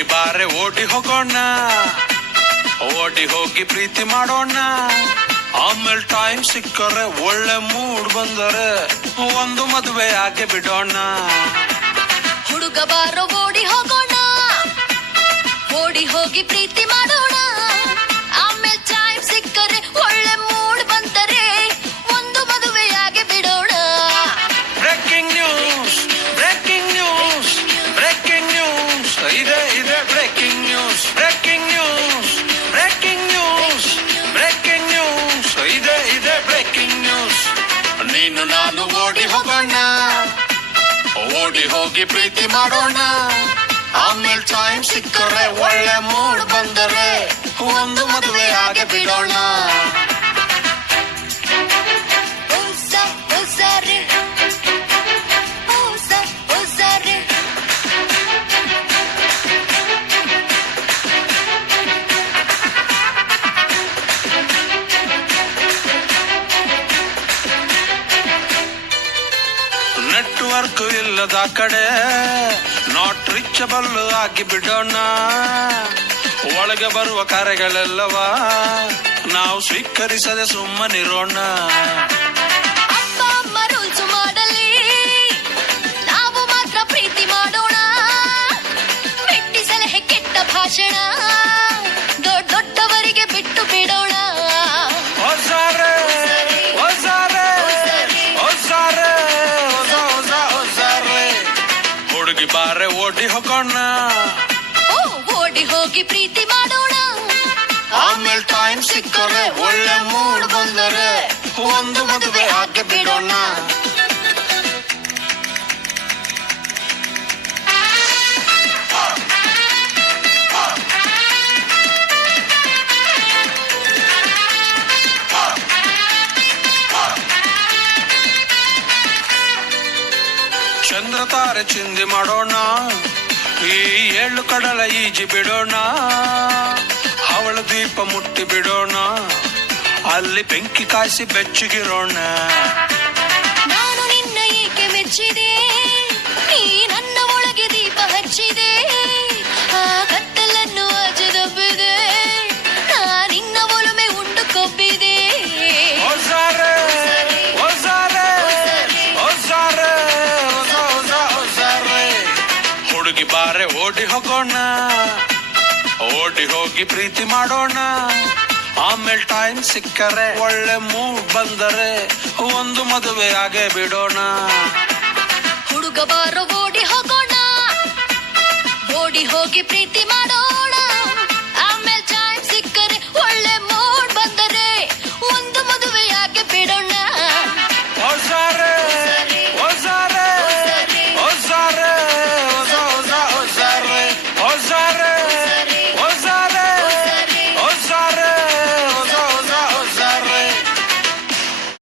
ಹುಡುಗಿ ಬಾರೆ ಓಡಿ ಹೋಗೋಣ, ಓಡಿ ಹೋಗಿ ಪ್ರೀತಿ ಮಾಡೋಣ. ಆಮೇಲೆ ಟೈಮ್ ಸಿಕ್ಕರೆ ಒಳ್ಳೆ ಮೂಡ್ ಬಂದರೆ ಒಂದು ಮದುವೆ ಆಗಿ ಬಿಡೋಣ. ಹುಡುಗ ಬಾರೋ ಓಡಿ ಹೋಗೋಣ, ಓಡಿ ಹೋಗಿ ಪ್ರೀತಿ ಮಾಡೋಣ. ಆಮೇಲೆ ಟೈಮ್ ಸಿಕ್ಕರೆ ಒಳ್ಳೆ ಮೂಡ್ ಬಂದರೆ ಒಂದು ಮದುವೆ ಆಗಿ ಬಿಡೋಣ. Breaking news, breaking news, breaking news, ಇದೆ ಇದೆ breaking news, breaking news, breaking news, breaking news, ಇದೆ ಇದೆ ಬ್ರೇಕಿಂಗ್ ನ್ಯೂಸ್. ನೀನು ನಾನು ಓಡಿ ಹೋಗೋಣ, ಓಡಿ ಹೋಗಿ ಪ್ರೀತಿ ಮಾಡೋಣ. ಆಮೇಲೆ ಟೈಮ್ ಸಿಕ್ಕರೆ ಒಳ್ಳೆ ಮೂಡ್ ಬಂದರೆ ಒಂದು ಮದುವೆ ಆಗಿ ಬಿಡೋಣ. ನೆಟ್ವರ್ಕ್ ಇಲ್ಲದ ಕಡೆ ನಾಟ್ ರೀಚಬಲ್ ಆಗಿ ಬಿಡೋಣ. ಒಳಗೆ ಬರುವ ಕಾರ್ಯಗಳೆಲ್ಲವ ನಾವು ಸ್ವೀಕರಿಸದೆ ಸುಮ್ಮನಿರೋಣ. ಅಪ್ಪ ಅಮ್ಮ ರೂಲ್ಸ್ ಮಾಡಲಿ, ನಾವು ಮಾತ್ರ ಪ್ರೀತಿ ಮಾಡೋಣ. ಬೆಟ್ಟಿ ಸಲಹೆ ಕೆಟ್ಟ ಭಾಷಣ ದೊಡ್ಡವರಿಗೆ ಬಿಟ್ಟು ಬಿಡೋಣ. ಹೊಸಾರೆ ಹೊಸಾರೆ ಹೊಸಾರೆ ಹೊಸ ಹೊಸ ಹೊಸಾರೆ. ಹುಡುಗಿ ಬಾರೆ ಓಡಿ ಹೋಗೋಣ, ಓಡಿ ಹೋಗಿ ಪ್ರೀತಿ ಮಾಡೋಣ. ಆಮೇಲೆ ಟೈಮ್ ಸಿಕ್ಕರೆ ಒಳ್ಳೆ ಮೂಡ್ ಬಂದರೆ ಒಂದು ಮದುವೆ ಆಗಿ ಬಿಡೋಣ. ಚಂದ್ರ ತಾರೆ ಚಿಂದಿ ಮಾಡೋಣ, ಈ 7 ಕಡಲ ಈಜಿ ಬಿಡೋಣ. ಅವಳ ದೀಪ ಮುಟ್ಟಿ ಬಿಡೋಣ, ಅಲ್ಲಿ ಬೆಂಕಿ ಕಾಯಿಸಿ ಬೆಚ್ಚಗಿರೋಣ. ನಾನು ನಿನ್ನ ಏಕೆ ಮೆಚ್ಚಿದೆ, ನೀ ನನ್ನ ಒಳಗೆ ದೀಪ ಹಚ್ಚಿದೆ. ಆ ಕತ್ತಲನ್ನು ಅಜದಬ್ಬಿದೆ, ನಾ ನಿನ್ನ ಒಲುಮೆ ಉಂಡು ಕೊಬ್ಬಿದೆ. ಹೊಸಾರೆ ಹೊಸಾರೆ ಹೊಸಾರೆ ಹೊಸ ಹೊಸ ಹೊಸಾರೆ. ಹುಡುಗಿ ಬಾರೆ ಓಡಿ ಹೋಗೋಣ, ಓಡಿ ಹೋಗಿ ಪ್ರೀತಿ ಮಾಡೋಣ. ಆಮೇಲೆ ಟೈಮ್ ಸಿಕ್ಕರೆ ಒಳ್ಳೆ ಮೂಡ್ ಬಂದರೆ ಒಂದು ಮದುವೆ ಆಗೇ ಬಿಡೋಣ. ಹುಡುಗ ಬಾರೋ ಓಡಿ ಹೋಗೋಣ, ಓಡಿ ಹೋಗಿ ಪ್ರೀತಿ ಮಾಡೋಣ.